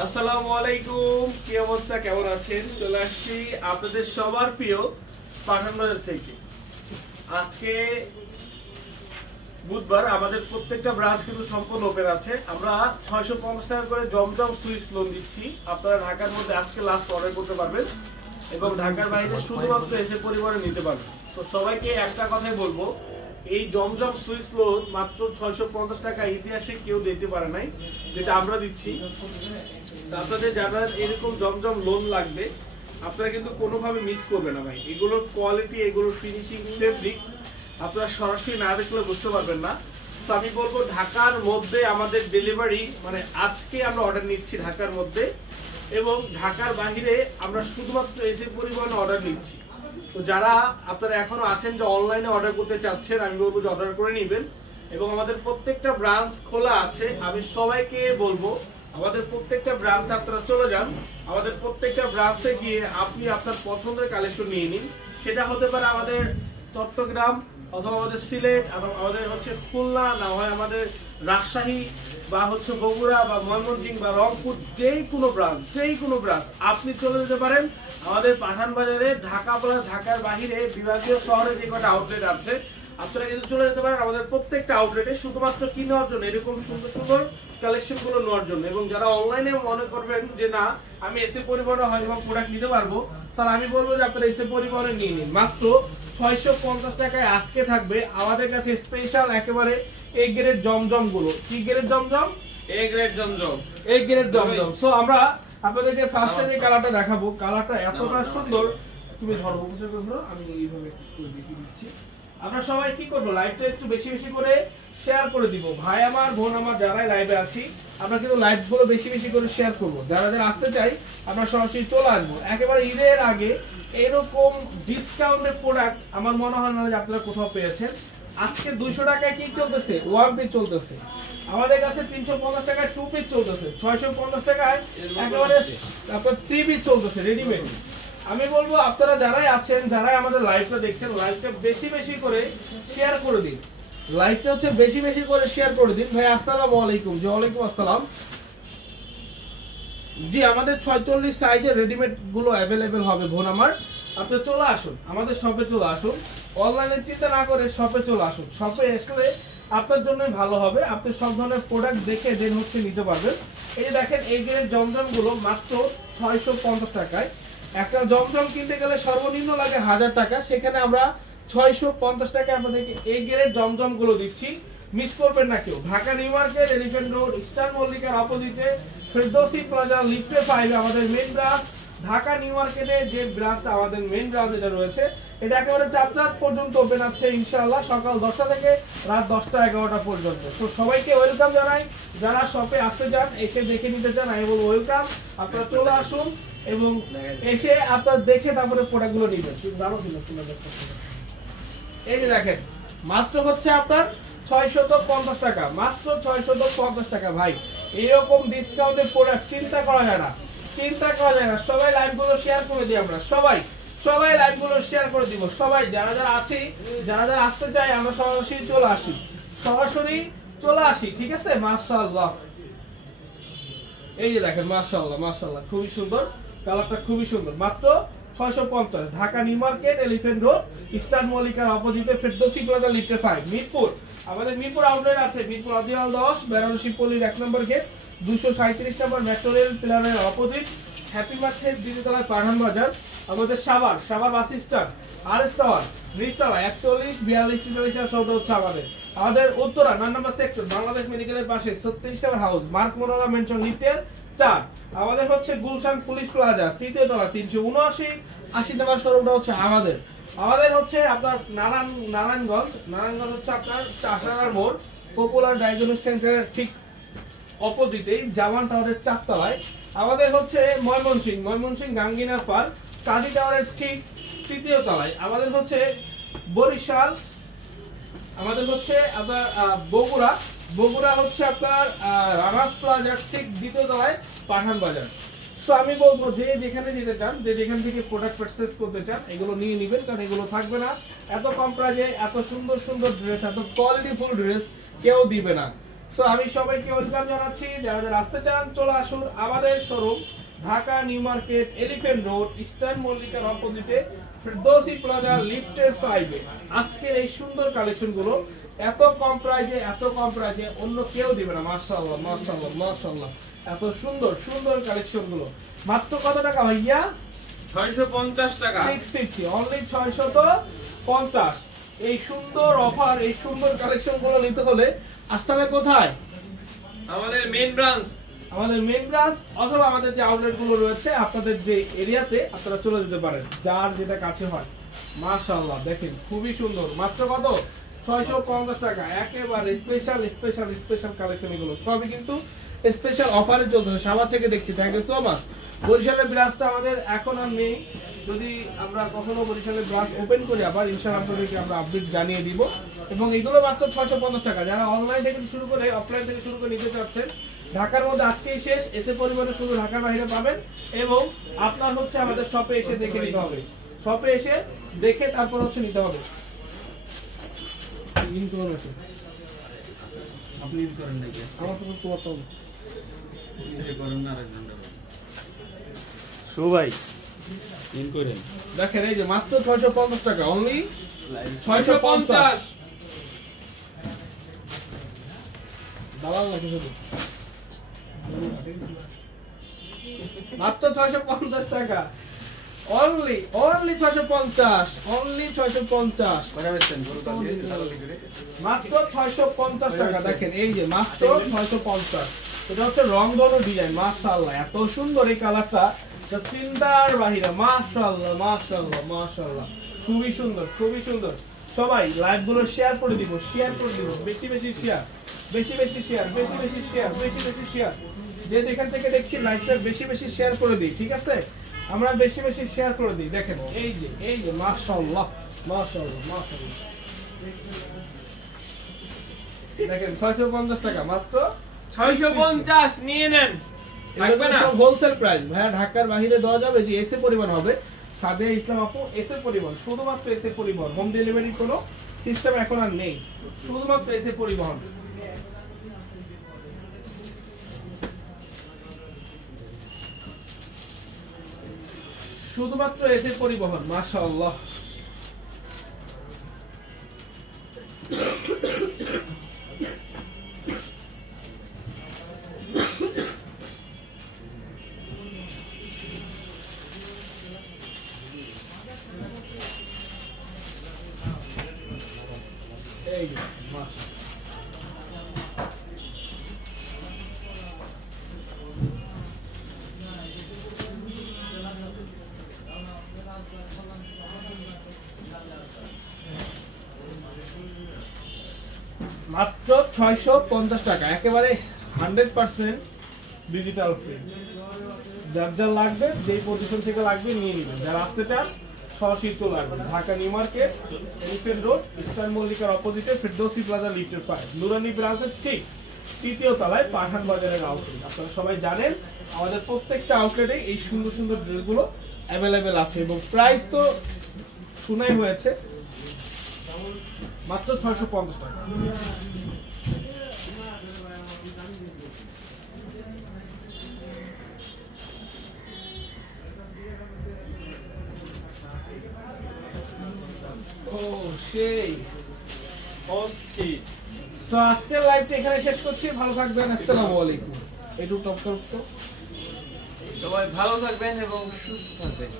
আসসালামু আলাইকুম, কি অবস্থা, কেমন আছেন? চলে আসছি আপনাদের সবার প্রিয় পাঠান বাজার থেকে। আজকে বুধবার, আমাদের প্রত্যেকটা ব্রাঞ্চ কিন্তু সম্পূর্ণ ওপেন আছে। আমরা 650 টাকা করে জমজম সুইটস লোন দিচ্ছি। আপনারা ঢাকার মধ্যে আজকে লাস্ট অর্ডার করতে পারবেন এবং ঢাকার বাইরে শুধুমাত্র এসে পরিবারে নিতে পারবেন। তো সবাইকে একটা কথাই বলবো, এই জমজম সুইস লোন মাত্র 650 টাকা ইতিহাসে কেউ দিতে পারে নাই, যেটা আমরা দিচ্ছি। আপনাদের যারা এরকম জমজম লোন লাগবে, আপনারা কিন্তু কোনোভাবে মিস করবেন না ভাই। এগুলোর কোয়ালিটি, এগুলোর ফিনিশিং, ফেব্রিক্স আপনারা সরাসরি না দেখলে বুঝতে পারবেন না। তো আমি বলবো ঢাকার মধ্যে আমাদের ডেলিভারি, মানে আজকে আমরা অর্ডার নিচ্ছি ঢাকার মধ্যে, এবং ঢাকার বাহিরে আমরা শুধুমাত্র এসে পরিবহনে অর্ডার নিচ্ছি। তো যারা আপনারা এখনো আছেন যে অনলাইনে অর্ডার করতে চাচ্ছেন, আমি বলবো যে অর্ডার করে নেবেন। এবং আমাদের প্রত্যেকটা ব্রাঞ্চ খোলা আছে। আমি সবাইকে বলবো আমাদের প্রত্যেকটা ব্রাঞ্চে আপনারা চলে যান। আমাদের প্রত্যেকটা ব্রাঞ্চে গিয়ে আপনি আপনার পছন্দের কালেকশন নিয়ে নিন। সেটা হতে পারে আমাদের চট্টগ্রাম, অথবা আমাদের সিলেট, অথবা আমাদের হচ্ছে খুলনা, না হয় আমাদের রাজশাহী, বা হচ্ছে বগুড়া, বা ময়মনসিংহ, বা রংপুর। যেই কোনো ব্রাঞ্চ আপনি চলে যেতে পারেন আমাদের পাঠান বাজারে। ঢাকা প্লাস ঢাকার বাহিরে বিভাগীয় শহরে যে কটা আউটলেট আছে, আপনারা কিন্তু চলে যেতে পারেন আমাদের প্রত্যেকটা আউটলেটে, শুধুমাত্র কি নেওয়ার জন্য, এরকম সুন্দর সুন্দর কালেকশন গুলো নেওয়ার জন্য। এবং যারা অনলাইনে মনে করবেন যে না, আমি এসে পরিবহনে হয়তো প্রোডাক্ট নিতে পারবো, স্যার আমি বলবো যে আপনারা এসে পরিবহনে নিয়ে নিন। মাত্র 650 টাকায় আজকে থাকবে আমাদের কাছে স্পেশাল একেবারে এ গ্রেড জমজম গুলো। কি grade Zamzam? A grade Zamzam. So আমরা আপনাদেরকে ফার্স্টে যে কালারটা দেখাবো, কালারটা এতটা সুন্দর। তুমি ধরো, আমি এইভাবে দেখিয়ে দিচ্ছি। আমরা সবাই কি করবো, লাইভটা একটু বেশি বেশি করে শেয়ার করে দিব। ভাই আমার, বোন আমার, যারাই লাইভে আছি, আমরা কিন্তু লাইভ গুলো বেশি বেশি করে শেয়ার করব। যারা যারা আসতে চাই আমরা সরাসরি চলে আসবো। একেবারে ঈদের আগে এরকম ডিসকাউন্টের প্রোডাক্ট আমার মনে হয় না যে আপনারা কোথাও পেয়েছেন। আজকে 200 টাকায় কি চলতেছে? ওয়ান পিস চলতেছে। আমাদের কাছে 350 টাকায় টু পিস চলতেছে। 650 টাকায় একেবারে আপনার 3 পিস চলতেছে রেডিমেড। আমি বলবো আপনারা যারাই আছেন, যারাই আমাদের লাইভটা দেখছেন, লাইভটা বেশি বেশি করে শেয়ার করে দিন। লাইভটা হচ্ছে বেশি বেশি করে শেয়ার করে দিন। ভাই আসসালামু আলাইকুম। জি ওয়ালাইকুম আসসালাম। জি আমাদের 46 সাইজের রেডিমেড গুলো অ্যাভেলেবেল হবে বোন আমার। আপনি চলে আসুন, আমাদের শপে চলে আসুন। অনলাইনে চিন্তা না করে শপে চলে আসুন। শপে আসলে আপনার জন্যই ভালো হবে। আপনি সব ধরনের প্রোডাক্ট দেখে দেন হচ্ছে নিতে পারবেন। এই যে দেখেন, এই গ্রেড জমজম গুলো মাত্র 650 টাকায়। একটা জমজম কিনতে গেলে সর্বনিম্ন লাগে 1000 টাকা, সেখানে আমরা 650 টাকায় আপনাদেরকে এই গ্রেড জমজম গুলো দিচ্ছি। মিস করবেন না কেউ। Dhaka new market, elephant road, eastern মল্লিকার অপোজিটে ফেরদৌসি প্লাজা লিফটে 5 আমাদের মেইন ব্রাঞ্চ। ঢাকা নিউ মার্কেটে যে ব্রাঞ্চটা আমাদের মেইন ব্রাঞ্চ এটা রয়েছে, এটা একেবারে 4 রাত পর্যন্ত ওপেন আছে ইনশাআল্লাহ, সকাল 10টা থেকে রাত 10টা 11টা পর্যন্ত। তো সবাইকে ওয়েলকাম জানাই। যারা শপে আসতে চান, এসে দেখে নিতে চান, আমি বলবো ওয়েলকাম। আপনারা চলে আসুন এবং এসে আপনারা দেখে তারপরে প্রোডাক্টগুলো নেবেন। এই যে দেখেন, মাত্র হচ্ছে আপনার 650 টাকা, মাত্র 650 টাকা। ভাই এরকম ডিসকাউন্টের প্রোডাক্ট চিন্তা করা যায় না। সবাই লাইভ গুলো শেয়ার করে দিই। আমরা সবাই লাইভ গুলো শেয়ার করে দিব। সবাই যারা যারা আছি, যারা যারা আসতে চাই, আমরা সরাসরি চলে আসি। ঠিক আছে? মাশাআল্লাহ। এই যে দেখেন, মাশাআল্লাহ খুবই সুন্দর, কালারটা খুবই সুন্দর। মাত্র 650। Dhaka new market, elephant road, eastern মল্লিকার অপোজিটে ফেরদৌসি প্লাজা লিফটে 5 মিরপুর। আমাদের মিরপুর আউটলেট আছে মিরপুর অরিজিনাল 10 বেনারসি পল্লীর 1 number gate, 237 number metro rail পিলারের অপোজিট, হ্যাপি মার্কেট, দ্বিতীয়তলায় পাঠান বাজার। আমাদের Savar bus stand, RS tower, নিচতলা 41 42 43 শব্দ হচ্ছে আমাদের উত্তরা 9 নম্বর সেক্টর, বাংলাদেশ মেডিকেলের পাশে 36 নম্বর হাউস, মার্ক মোরালা মেনশন লিফটের 4। আমাদের হচ্ছে গুলশান পুলিশ প্লাজা, তৃতীয় তলা 379 80 নম্বর শোরুমটা হচ্ছে আমাদের হচ্ছে আপনার নারায়ণগঞ্জ হচ্ছে আপনার চাষারার মোড়, পপুলার ডায়াগনস্টিক সেন্টারের ঠিক অপোজিটে জামান টাওয়ারের 4 তলায়। আমাদের হচ্ছে ময়মনসিংহ গাঙ্গিনার পার, কাজী টাওয়ারের ঠিক 3য় তলায়। আমাদের হচ্ছে বরিশাল, আমাদের হচ্ছে আপনার বগুড়া হচ্ছে আপনার রানাস প্লাজার ঠিক 2য় তলায় পাঠান বাজার। সো আমি বলবো যে যেখানে যেতে চান, যে যেখান থেকে প্রোডাক্ট পারচেজ করতে চান, এগুলো নিয়ে নেবেন, কারণ এগুলো থাকবে না। এত কম প্রাইজে এত সুন্দর সুন্দর ড্রেস, এত কোয়ালিটিফুল ড্রেস কেউ দিবে না। সো আমি সবাইকে ওয়েলকাম জানাচ্ছি, যারা যারা আসতে চান চলে আসুন আমাদের showroom Dhaka new market, elephant road, eastern মল্লিকার অপোজিটে ফেরদৌসি প্লাজা লিফটের 5 এ। আজকের এই সুন্দর কালেকশনগুলো এত কম প্রাইসে অন্য কেউ দিবে না। মাশাআল্লাহ মাশাআল্লাহ মাশাআল্লাহ, এত সুন্দর সুন্দর কালেকশনগুলো মাত্র কত টাকা ভাইয়া? 650 টাকা, 650, অনলি 650। এই সুন্দর অফার, এই সুন্দর কালেকশনগুলো নিতে হলে আসতে হবে কোথায়? আমাদের মেইন ব্রাঞ্চ, অথবা আমাদের যে আউটলেট গুলো রয়েছে আপনাদের যে এরিয়াতে আপনারা চলে যেতে পারেন, যার যেটা কাছে হয়। মাশাআল্লাহ দেখেন খুবই সুন্দর, মাত্র কত? 650 টাকা। একেবারে স্পেশাল কালেকশন, এগুলো সবই কিন্তু স্পেশাল অফারে চলছে। সাভার থেকে দেখছি, থ্যাংক ইউ সো মাচ। বরিশালের ব্রাঞ্চটা আমাদের এখন আর নেই, যদি আমরা কখনো বরিশালের ব্রাঞ্চ ওপেন করি আবার ইনশাআল্লাহ আপনাদেরকে আমরা আপডেট জানিয়ে দিব। এবং এগুলো মাত্র 650 টাকা। যারা অনলাইন থেকে শুরু করে অফলাইন থেকে শুরু করে নিতে চাচ্ছেন, ঢাকার মধ্যে আজকেই শেষ, এসে পরিমাণে শুধু ঢাকার বাইরে পাবেন। এবং আপনার হচ্ছে আমাদের শপে এসে দেখে নিতে হবে, শপে এসে দেখে তারপর হচ্ছে নিতে হবে। আপনি ইউজ করেন নাকি? আমার তো করতে হবে, নিজে করেন না, আরেকজন দেবেন। ভাই ইন করেন। দেখেন এই যে মাত্র 650 টাকা, অনলি 650। দালাল নাকি শুধু? মাত্র 650 টাকা, অনলি 650, অনলি 650, মাত্র 650 টাকা। দেখেন এই যে মাত্র 650। এটা হচ্ছে রংধনু ডিজাইন, মাশাআল্লাহ এত সুন্দর এই কালারটা, চিন্তার বাহিরে। মাশাআল্লাহ মাশাআল্লাহ মাশাআল্লাহ, খুবই সুন্দর খুবই সুন্দর। সবাই লাইভ গুলো শেয়ার করে দিব, বেশি শেয়ার, বেশি শেয়ার। যে যেখান থেকে দেখছি লাইভটা বেশি শেয়ার করে দিই, ঠিক আছে? আমরা বেশি শেয়ার করে দিই। দেখেন এই যে মাশাআল্লাহ মাশাআল্লাহ মাশাআল্লাহ, দেখেন 650 টাকা, মাত্র 650 নিয়ে নেন। লাগবে না, সব হোলসেল প্রাইস ভাইয়া। ঢাকার বাইরে দেওয়া যাবে, যে এসে পরিমাণ হবে। সাদিয়া ইসলাম আপু, এসে পরিবহন, শুধুমাত্র এসে পরিবহন, হোম ডেলিভারি কোনো সিস্টেম এখন আর নেই, শুধুমাত্র এসে পরিবহন। শুধুমাত্র এসে পরিবহন, মাশাআল্লাহ। এই যে মাশাআল্লাহ, মাত্র 650 টাকা, একেবারে 100% ডিজিটাল প্রিন্ট। যার যা লাগবে, যেই পজিশন থেকে লাগবে নিয়ে নেবেন। যারা আসতে চান সরাসরি চলে আসবেন Dhaka new market, elephant road, eastern মল্লিকার অপোজিটে ফেরদৌসি প্লাজা লিফটের 5, নুরানি ব্রাঞ্চের ঠিক 3য় তলায় পাঠান বাজারের আউটলেট। আপনারা সবাই জানেন আমাদের প্রত্যেকটা আউটলেটে এই সুন্দর সুন্দর ড্রেসগুলো অ্যাভেলেবেল আছে, এবং প্রাইস তো শোনাই হয়েছে, মাত্র 650 টাকা। আজকের লাইভটা এখানে শেষ করছি, ভালো থাকবেন, আসসালামু আলাইকুম। একটু টপ তো সবাই ভালো থাকবেন এবং সুস্থ থাকবেন।